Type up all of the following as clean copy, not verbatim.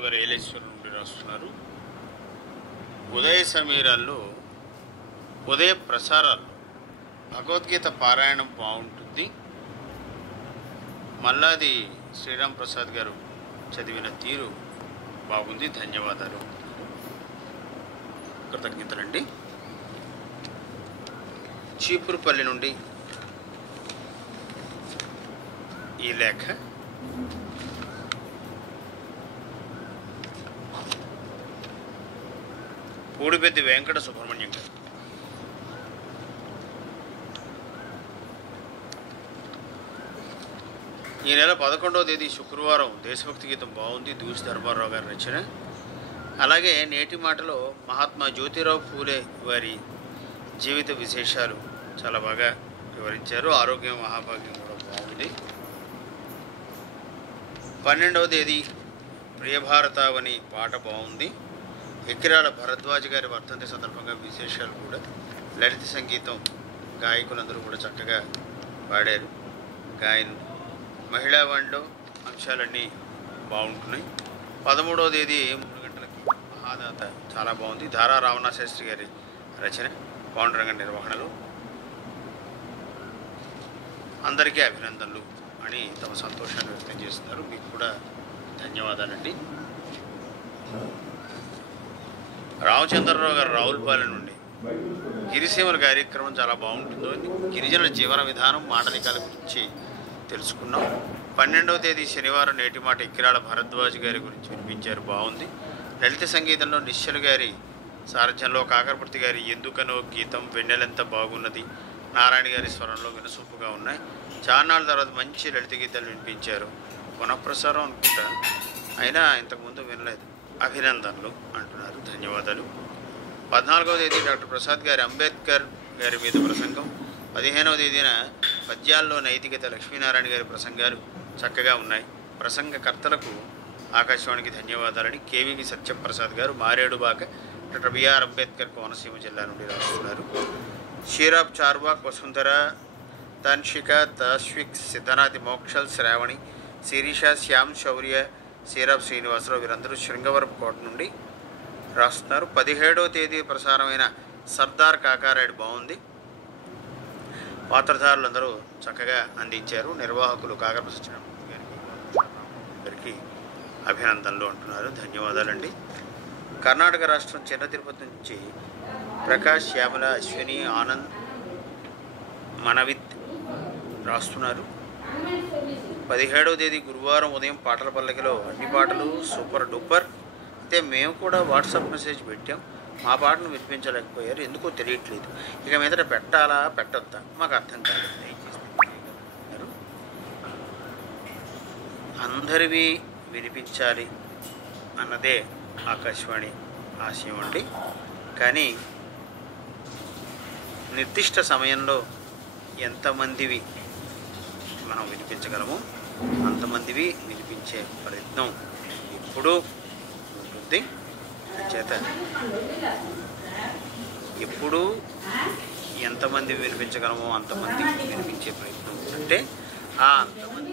ఏలేశ్వరం నుండి రాస్తున్నారు. ఉదయ సమీరాల్లో ఉదయ ప్రసారాల్లో భగవద్గీత పారాయణం బాగుంటుంది. మల్లాది శ్రీరామ్ ప్రసాద్ గారు చదివిన తీరు బాగుంది, ధన్యవాదాలు, కృతజ్ఞతలండి. చీపురుపల్లి నుండి ఈ లేఖ. పూడిపెద్ది వెంకట సుబ్రహ్మణ్యం గారు. ఈ నెల 11వ తేదీ శుక్రవారం దేశభక్తి గీతం బాగుంది, దూసి ధర్మారావు గారి రచన. అలాగే నేటి మాటలో మహాత్మా జ్యోతిరావు ఫూలే వారి జీవిత విశేషాలు చాలా బాగా వివరించారు. ఆరోగ్యం మహాభాగ్యం కూడా బాగుంది. 12వ తేదీ ప్రియభారతావని పాట బాగుంది. ఎక్కిరాల భరద్వాజ్ గారి వర్ధంతి సందర్భంగా విశేషాలు కూడా, లలిత సంగీతం గాయకులందరూ కూడా చక్కగా పాడారు. గాయన మహిళా వాణిలో అంశాలన్నీ బాగుంటున్నాయి. 13వ తేదీ 3 గంటలకి మహాదాత చాలా బాగుంది. ధారా రావణ శాస్త్రి గారి రచన, పాండురంగ నిర్వహణలో. అందరికీ అభినందనలు అని తమ సంతోషాన్ని వ్యక్తం చేస్తున్నారు. మీకు కూడా ధన్యవాదాలండి. రామచంద్రరావు గారు రావులపాలెం నుండి గిరిసీమల కార్యక్రమం చాలా బాగుంటుందో, గిరిజనుల జీవన విధానం, మాటలికాల గురించి తెలుసుకున్నాం. 12వ తేదీ శనివారం నేటి మాట ఎక్కిరాల భరద్వాజ్ గారి గురించి వినిపించారు, బాగుంది. లలిత సంగీతంలో నిశ్చల్ గారి సారథ్యంలో కాకరపర్తి గారి ఎందుకనో గీతం, వెన్నెలెంత బాగున్నది, నారాయణ గారి స్వరంలో వినసొంపుగా ఉన్నాయి. చాన్నాళ్ళ తర్వాత మంచి లలిత గీతాలు వినిపించారు. పునఃప్రసారం అనుకుంటా, అయినా ఇంతకుముందు వినలేదు, అభినందనలు అంటున్నారు, ధన్యవాదాలు. 14వ తేదీ డాక్టర్ ప్రసాద్ గారి అంబేద్కర్ గారి మీద ప్రసంగం. 15వ తేదీన పద్యాల్లో నైతికత, లక్ష్మీనారాయణ గారి ప్రసంగాలు చక్కగా ఉన్నాయి. ప్రసంగకర్తలకు ఆకాశవాణికి ధన్యవాదాలని కేవీకి సత్యప్రసాద్ గారు మారేడుబాక డాక్టర్ బిఆర్ అంబేద్కర్ కోనసీమ జిల్లా నుండి రాస్తున్నారు. షీరాబ్ చార్వాక్, వసుంధర, తన్షిక, తస్విక్, సిద్ధనాథి, మోక్షల్, శ్రావణి, శిరీష, శ్యామ్, శౌర్య, సీరాబ్ శ్రీనివాసరావు వీరందరూ శృంగవరపు కోట నుండి రాస్తున్నారు. 17వ తేదీ ప్రసారమైన సర్దార్ కాకారాయుడు బాగుంది. పాత్రధారులందరూ చక్కగా అందించారు. నిర్వాహకులు కాకరపల్లి సత్యనారాయణ గారికి అభినందనలు అంటున్నారు, ధన్యవాదాలండి. కర్ణాటక రాష్ట్రం చిన్న తిరుపతి నుంచి ప్రకాష్, శ్యామల, అశ్విని, ఆనంద్, మనవిత్ రాస్తున్నారు. 17వ తేదీ గురువారం ఉదయం పాటల పల్లకిలో అన్ని పాటలు సూపర్ డూపర్. అయితే మేము కూడా వాట్సాప్ మెసేజ్ పెట్టాం, మా పాటను వినిపించలేకపోయారు, ఎందుకో తెలియట్లేదు. ఇక మీదట పెట్టాలా పెట్టొద్దా మాకు అర్థం కాలేదు. అందరివి వినిపించాలి అన్నదే ఆకాశవాణి ఆశయం అండి. కానీ నిర్దిష్ట సమయంలో ఎంతమందివి మనం వినిపించగలమో అంతమందివి వినిపించే ప్రయత్నం ఎప్పుడూ ఉంటుంది. చేత ఎప్పుడూ ఎంతమంది వినిపించగలమో అంతమంది వినిపించే ప్రయత్నం అంటే ఆ అంతమంది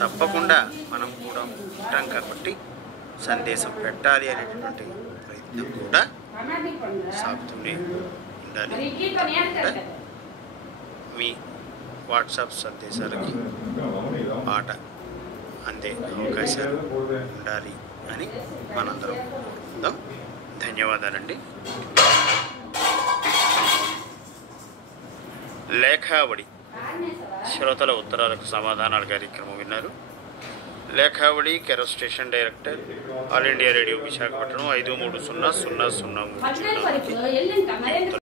తప్పకుండా మనం కూడా ఉంటాం కాబట్టి సందేశం పెట్టాలి అనేటటువంటి ప్రయత్నం కూడా సాగుతూనే ఉండాలి. మీ వాట్సాప్ సందేశాలకి పాట అందే అవకాశాలు ఉండాలి అని మనందరం కోరుకుందాం. ధన్యవాదాలండి. లేఖావళి శ్రోతల ఉత్తరాలకు సమాధానాల కార్యక్రమం విన్నారు. లేఖావళి Kerala station director, all India radio Visakhapatnam 53000003.